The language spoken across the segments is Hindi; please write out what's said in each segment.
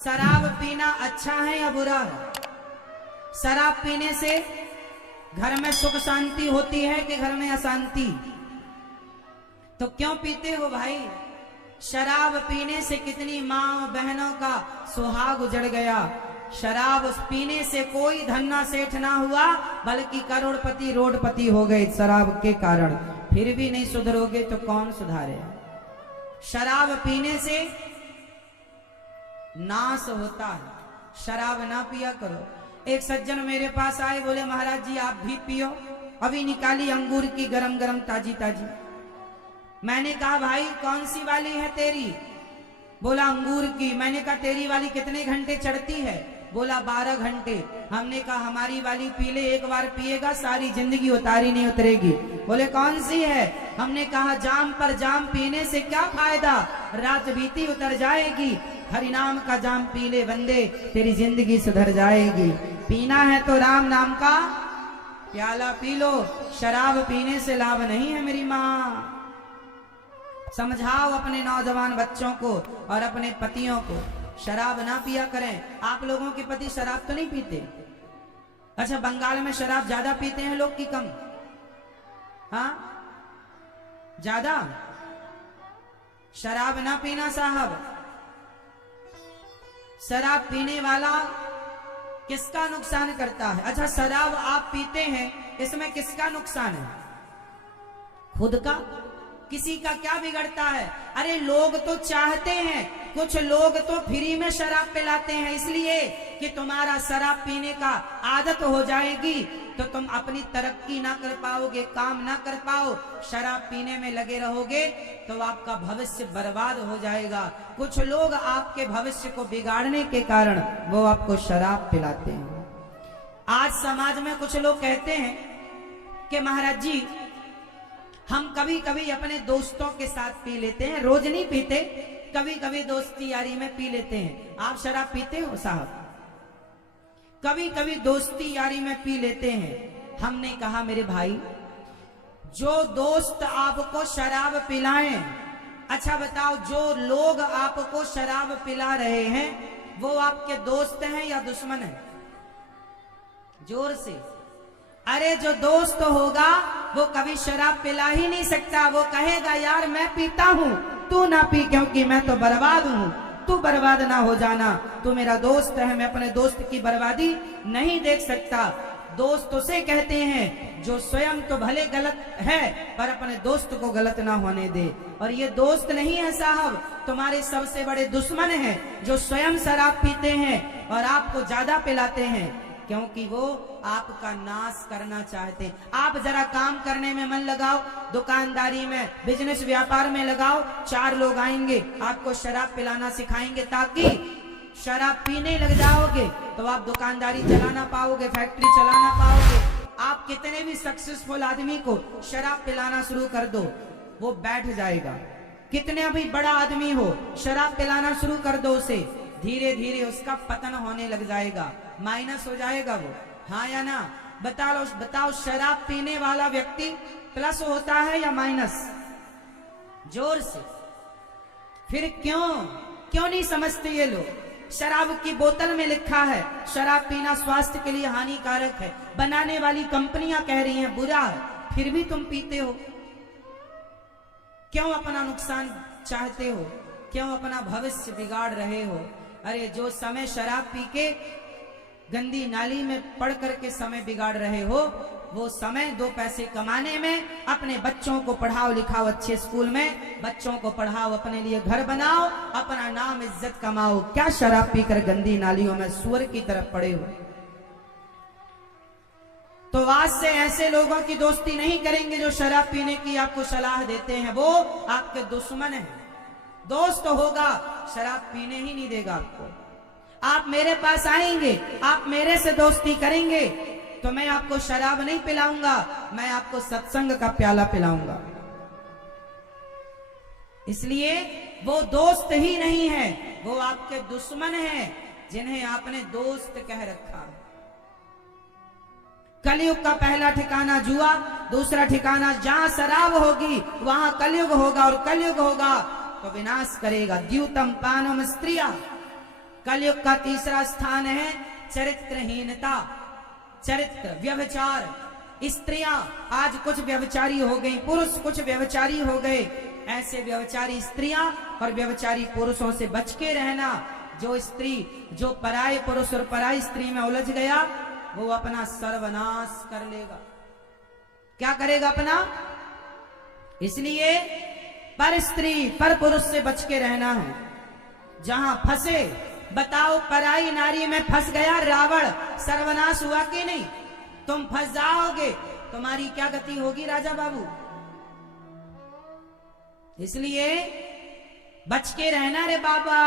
शराब पीना अच्छा है या बुरा है? शराब पीने से घर में सुख शांति होती है कि घर में अशांति? तो क्यों पीते हो भाई? शराब पीने से कितनी माँ बहनों का सुहाग उजड़ गया। शराब पीने से कोई धन्ना सेठ ना हुआ, बल्कि करोड़पति रोडपति हो गए शराब के कारण। फिर भी नहीं सुधरोगे तो कौन सुधारे? शराब पीने से नाश होता है। शराब ना पिया करो। एक सज्जन मेरे पास आए, बोले महाराज जी आप भी पियो। अभी निकाली अंगूर की गरम गरम ताजी ताजी। मैंने कहा भाई कौन सी वाली है तेरी? बोला अंगूर की। मैंने कहा तेरी वाली कितने घंटे चढ़ती है? बोला 12 घंटे। हमने कहा हमारी वाली पी ले, एक बार पिएगा सारी जिंदगी उतारी नहीं उतरेगी। बोले कौन सी है? हमने कहा जाम पर जाम पीने से क्या फायदा, रात बीती उतर जाएगी। हरिनाम का जाम पी ले बंदे, तेरी जिंदगी सुधर जाएगी। पीना है तो राम नाम का प्याला पी लो। शराब पीने से लाभ नहीं है मेरी माँ। समझाओ अपने नौजवान बच्चों को और अपने पतियों को, शराब ना पिया करें। आप लोगों के पति शराब तो नहीं पीते? अच्छा, बंगाल में शराब ज्यादा पीते हैं लोग कि कम? हाँ ज्यादा। शराब ना पीना साहब। शराब पीने वाला किसका नुकसान करता है? अच्छा, शराब आप पीते हैं, इसमें किसका नुकसान है? खुद का। किसी का क्या बिगड़ता है? अरे लोग तो चाहते हैं, कुछ लोग तो फ्री में शराब पिलाते हैं, इसलिए कि तुम्हारा शराब पीने का आदत हो जाएगी तो तुम अपनी तरक्की ना कर पाओगे, काम ना कर पाओ। शराब पीने में लगे रहोगे तो आपका भविष्य बर्बाद हो जाएगा। कुछ लोग आपके भविष्य को बिगाड़ने के कारण वो आपको शराब पिलाते हैं। आज समाज में कुछ लोग कहते हैं कि महाराज जी हम कभी कभी अपने दोस्तों के साथ पी लेते हैं, रोज नहीं पीते, कभी कभी दोस्ती यारी में पी लेते हैं। आप शराब पीते हो साहब? कभी कभी दोस्ती यारी में पी लेते हैं। हमने कहा मेरे भाई, जो दोस्त आपको शराब पिलाएं, अच्छा बताओ जो लोग आपको शराब पिला रहे हैं वो आपके दोस्त हैं या दुश्मन हैं? जोर से। अरे जो दोस्त होगा वो कभी शराब पिला ही नहीं सकता। वो कहेगा यार मैं पीता हूं, तू ना पी क्योंकि मैं तो बर्बाद हूं, तू बर्बाद ना हो जाना, तू मेरा दोस्त है, मैं अपने दोस्त की बर्बादी नहीं देख सकता। दोस्त उसे कहते हैं जो स्वयं तो भले गलत है पर अपने दोस्त को गलत ना होने दे। और ये दोस्त नहीं है साहब, तुम्हारे सबसे बड़े दुश्मन हैं जो स्वयं शराब पीते हैं और आपको ज्यादा पिलाते हैं, क्योंकि वो आपका नाश करना चाहते हैं। आप जरा काम करने में मन लगाओ, दुकानदारी में, बिजनेस व्यापार में लगाओ, 4 लोग आएंगे आपको शराब पिलाना सिखाएंगे, ताकि शराब पीने लग जाओगे तो आप दुकानदारी चला ना पाओगे, फैक्ट्री चला ना पाओगे। आप कितने भी सक्सेसफुल आदमी को शराब पिलाना शुरू कर दो, वो बैठ जाएगा। कितने भी बड़ा आदमी हो, शराब पिलाना शुरू कर दो उसे, धीरे धीरे उसका पतन होने लग जाएगा, माइनस हो जाएगा वो। हाँ या ना? बताओ शराब पीने वाला व्यक्ति प्लस होता है या माइनस? जोर से। फिर क्यों नहीं समझते ये लोग? शराब की बोतल में लिखा है शराब पीना स्वास्थ्य के लिए हानिकारक है, बनाने वाली कंपनियां कह रही हैं बुरा है, फिर भी तुम पीते हो। क्यों अपना नुकसान चाहते हो? क्यों अपना भविष्य बिगाड़ रहे हो? अरे जो समय शराब पी के गंदी नाली में पड़ करके समय बिगाड़ रहे हो, वो समय 2 पैसे कमाने में, अपने बच्चों को पढ़ाओ लिखाओ अच्छे स्कूल में, बच्चों को पढ़ाओ, अपने लिए घर बनाओ, अपना नाम इज्जत कमाओ। क्या शराब पीकर गंदी नालियों में सुअर की तरफ पड़े हो? तो आज से ऐसे लोगों की दोस्ती नहीं करेंगे जो शराब पीने की आपको सलाह देते हैं, वो आपके दुश्मन हैं। दोस्त होगा शराब पीने ही नहीं देगा आपको। आप मेरे पास आएंगे, आप मेरे से दोस्ती करेंगे तो मैं आपको शराब नहीं पिलाऊंगा, मैं आपको सत्संग का प्याला पिलाऊंगा। इसलिए वो दोस्त ही नहीं है, वो आपके दुश्मन हैं जिन्हें आपने दोस्त कह रखा। कलयुग का पहला ठिकाना जुआ, दूसरा ठिकाना जहां शराब होगी वहां कलयुग होगा, और कलयुग होगा तो विनाश करेगा। द्यूतम पानम स्त्रिया, कलयुग का तीसरा स्थान है चरित्रहीनता, चरित्र, व्यभिचार। स्त्रियां आज कुछ व्यभिचारी हो गई, पुरुष कुछ व्यभिचारी हो गए। ऐसे व्यभिचारी स्त्रियां और व्यभिचारी पुरुषों से बच के रहना। जो स्त्री, जो पराये पुरुष और पराई स्त्री में उलझ गया, वो अपना सर्वनाश कर लेगा। क्या करेगा? अपना। इसलिए पर स्त्री पर पुरुष से बच के रहना है। जहां फंसे, बताओ, पराई नारी में फंस गया रावण, सर्वनाश हुआ कि नहीं? तुम फंस जाओगे, तुम्हारी क्या गति होगी राजा बाबू? इसलिए बच के रहना रे बाबा।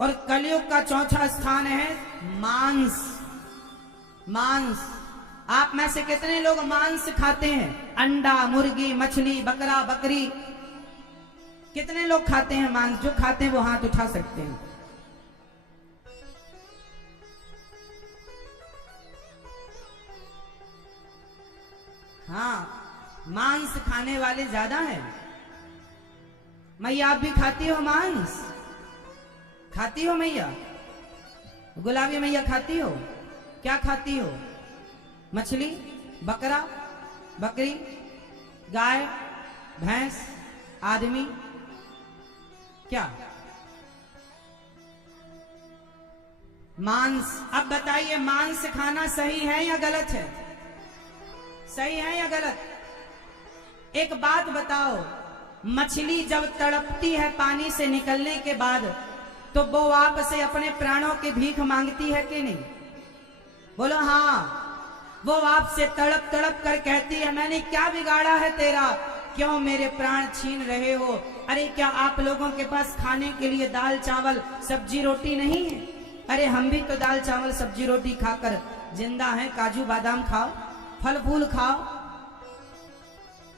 और कलयुग का चौथा स्थान है मांस। मांस। आप में से कितने लोग मांस खाते हैं? अंडा, मुर्गी, मछली, बकरा, बकरी, कितने लोग खाते हैं मांस? जो खाते हैं वो हाथ उठा सकते हैं। हाँ, मांस खाने वाले ज्यादा हैं। मैया, आप भी खाती हो मांस? खाती हो मैया? गुलाबी मैया खाती हो? क्या खाती हो? मछली, बकरा, बकरी, गाय, भैंस, आदमी, क्या? मांस। अब बताइए, मांस खाना सही है या गलत है? सही है या गलत? एक बात बताओ, मछली जब तड़पती है पानी से निकलने के बाद, तो वो आपसे अपने प्राणों की भीख मांगती है कि नहीं? बोलो हाँ। वो आपसे तड़प तड़प कर कहती है, मैंने क्या बिगाड़ा है तेरा, क्यों मेरे प्राण छीन रहे हो? अरे क्या आप लोगों के पास खाने के लिए दाल चावल सब्जी रोटी नहीं है? अरे हम भी तो दाल चावल सब्जी रोटी खाकर जिंदा हैं। काजू बादाम खाओ, फल फूल खाओ,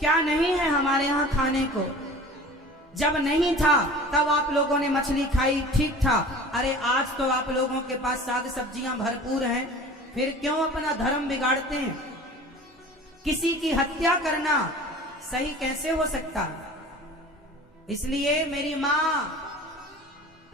क्या नहीं है हमारे यहाँ खाने को? जब नहीं था तब आप लोगों ने मछली खाई, ठीक था। अरे आज तो आप लोगों के पास साग सब्जियां भरपूर हैं, फिर क्यों अपना धर्म बिगाड़ते हैं? किसी की हत्या करना सही कैसे हो सकता? इसलिए मेरी माँ,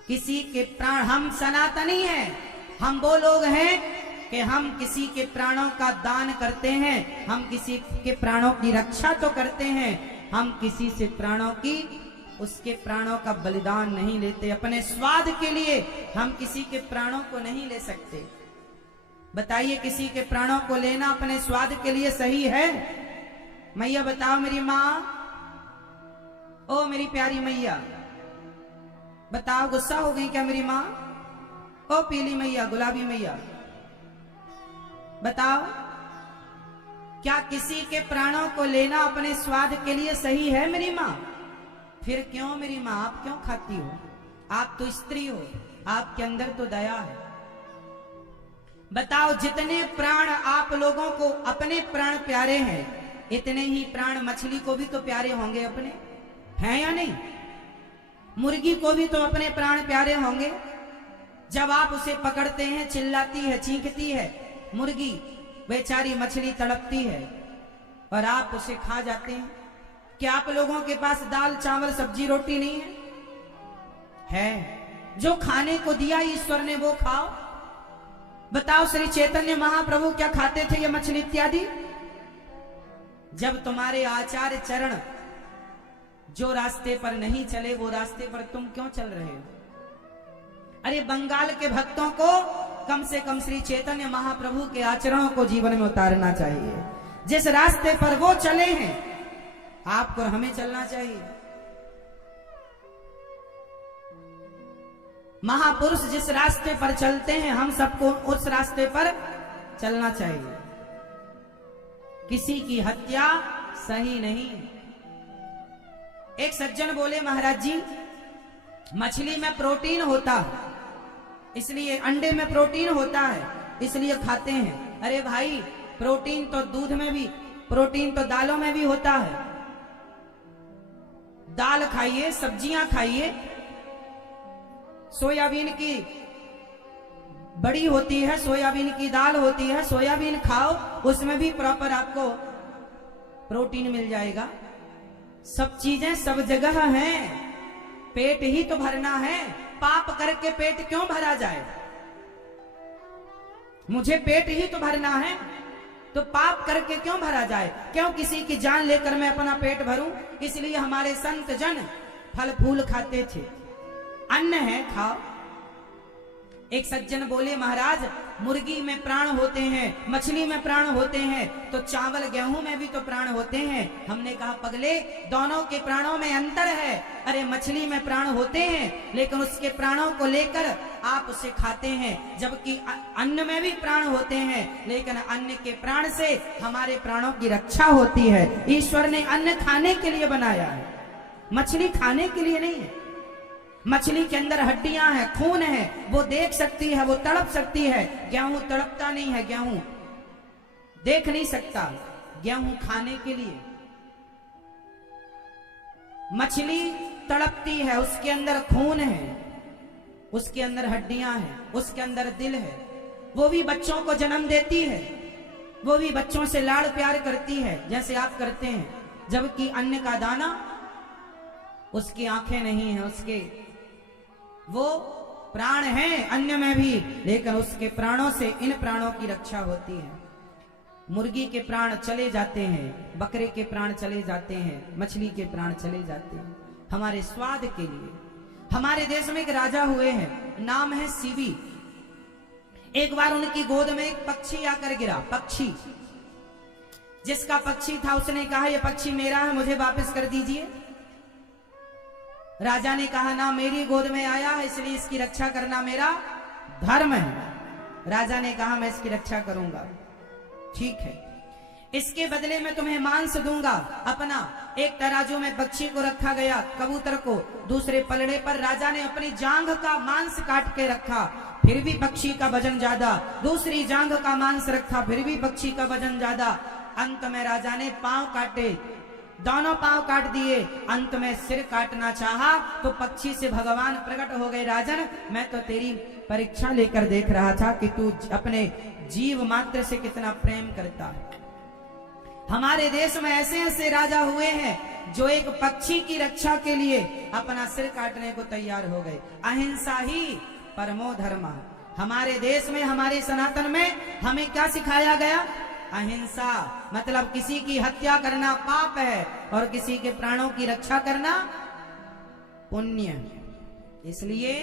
किसी के प्राण, हम सनातनी हैं, हम वो लोग हैं कि हम किसी के प्राणों का दान करते हैं, हम किसी के प्राणों की रक्षा तो करते हैं, हम किसी से प्राणों की, उसके प्राणों का बलिदान नहीं लेते। अपने स्वाद के लिए हम किसी के प्राणों को नहीं ले सकते। बताइए, किसी के प्राणों को लेना अपने स्वाद के लिए सही है? मैया बताओ मेरी माँ, ओ मेरी प्यारी मैया, बताओ, गुस्सा हो गई क्या मेरी माँ? ओ पीली मैया, गुलाबी मैया, बताओ, क्या किसी के प्राणों को लेना अपने स्वाद के लिए सही है मेरी माँ? फिर क्यों मेरी माँ, आप क्यों खाती हो? आप तो स्त्री हो, आपके अंदर तो दया है। बताओ, जितने प्राण आप लोगों को अपने प्राण प्यारे हैं, इतने ही प्राण मछली को भी तो प्यारे होंगे अपने, हैं या नहीं? मुर्गी को भी तो अपने प्राण प्यारे होंगे। जब आप उसे पकड़ते हैं, चिल्लाती है, चीखती है मुर्गी, बेचारी मछली तड़पती है, और आप उसे खा जाते हैं। क्या आप लोगों के पास दाल चावल सब्जी रोटी नहीं है? है। जो खाने को दिया ईश्वर ने वो खाओ। बताओ, श्री चैतन्य महाप्रभु क्या खाते थे ये मछली इत्यादि? जब तुम्हारे आचार्य चरण जो रास्ते पर नहीं चले, वो रास्ते पर तुम क्यों चल रहे हो? अरे बंगाल के भक्तों को कम से कम श्री चैतन्य महाप्रभु के आचरणों को जीवन में उतारना चाहिए। जिस रास्ते पर वो चले हैं, आपको हमें चलना चाहिए। महापुरुष जिस रास्ते पर चलते हैं, हम सबको उस रास्ते पर चलना चाहिए। किसी की हत्या सही नहीं। एक सज्जन बोले, महाराज जी, मछली में प्रोटीन होता है, इसलिए अंडे में प्रोटीन होता है, इसलिए खाते हैं। अरे भाई, प्रोटीन तो दूध में भी, प्रोटीन तो दालों में भी होता है। दाल खाइए, सब्जियां खाइए, सोयाबीन की बड़ी होती है, सोयाबीन की दाल होती है, सोयाबीन खाओ, उसमें भी प्रॉपर आपको प्रोटीन मिल जाएगा। सब चीजें सब जगह हैं, पेट ही तो भरना है। पाप करके पेट क्यों भरा जाए? मुझे पेट ही तो भरना है, तो पाप करके क्यों भरा जाए? क्यों किसी की जान लेकर मैं अपना पेट भरूं? इसलिए हमारे संत जन फल फूल खाते थे। अन्न है, खाओ। एक सज्जन बोले, महाराज मुर्गी में प्राण होते हैं, मछली में प्राण होते हैं, तो चावल गेहूं में भी तो प्राण होते हैं। हमने कहा, पगले, दोनों के प्राणों में अंतर है। अरे मछली में प्राण होते हैं, लेकिन उसके प्राणों को लेकर आप उसे खाते हैं, जबकि अन्न में भी प्राण होते हैं, लेकिन अन्न के प्राण से हमारे प्राणों की रक्षा होती है। ईश्वर ने अन्न खाने के लिए बनाया है, मछली खाने के लिए नहीं है। मछली के अंदर हड्डियां हैं, खून है, वो देख सकती है, वो तड़प सकती है। गेहूं तड़पता नहीं है, गेहूं देख नहीं सकता, गेहूं खाने के लिए। मछली तड़पती है, उसके अंदर खून है, उसके अंदर हड्डियां हैं, उसके अंदर दिल है। वो भी बच्चों को जन्म देती है, वो भी बच्चों से लाड़ प्यार करती है जैसे आप करते हैं। जबकि अन्न का दाना, उसकी आंखें नहीं है, उसके वो प्राण हैं अन्न में भी, लेकिन उसके प्राणों से इन प्राणों की रक्षा होती है। मुर्गी के प्राण चले जाते हैं, बकरे के प्राण चले जाते हैं, मछली के प्राण चले जाते हैं, हमारे स्वाद के लिए। हमारे देश में एक राजा हुए हैं, नाम है सीबी। एक बार उनकी गोद में एक पक्षी आकर गिरा। पक्षी, जिसका पक्षी था, उसने कहा, यह पक्षी मेरा है, मुझे वापस कर दीजिए। राजा ने कहा, ना, मेरी गोद में आया है, इसलिए इसकी रक्षा करना मेरा धर्म है। राजा ने कहा, मैं इसकी रक्षा करूंगा, ठीक है, इसके बदले में तुम्हें मांस दूंगा। अपना एक तराजू में पक्षी को रखा गया, कबूतर को दूसरे पलड़े पर राजा ने अपनी जांघ का मांस काट के रखा, फिर भी पक्षी का वजन ज्यादा। दूसरी जांघ का मांस रखा, फिर भी पक्षी का वजन ज्यादा। अंत में राजा ने पांव काटे, दोनों पांव काट दिए। अंत में सिर काटना चाहा तो पक्षी से भगवान प्रकट हो गए, राजन, मैं तो तेरी परीक्षा लेकर देख रहा था कि तू अपने जीव मात्र से कितना प्रेम करता है। हमारे देश में ऐसे ऐसे राजा हुए हैं जो एक पक्षी की रक्षा के लिए अपना सिर काटने को तैयार हो गए। अहिंसा ही परमो धर्म। हमारे देश में, हमारे सनातन में हमें क्या सिखाया गया? अहिंसा, मतलब किसी की हत्या करना पाप है और किसी के प्राणों की रक्षा करना पुण्य। इसलिए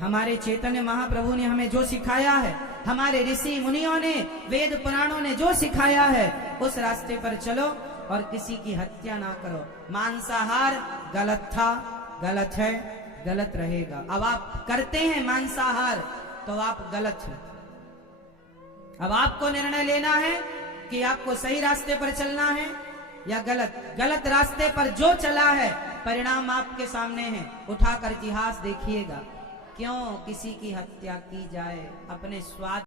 हमारे चैतन्य महाप्रभु ने हमें जो सिखाया है, हमारे ऋषि मुनियों ने, वेद पुराणों ने जो सिखाया है, उस रास्ते पर चलो और किसी की हत्या ना करो। मांसाहार गलत था, गलत है, गलत रहेगा। अब आप करते हैं मांसाहार तो आप गलत हैं। अब आपको निर्णय लेना है कि आपको सही रास्ते पर चलना है या गलत। गलत रास्ते पर जो चला है, परिणाम आपके सामने है। उठाकर इतिहास देखिएगा, क्यों किसी की हत्या की जाए? अपने स्वाद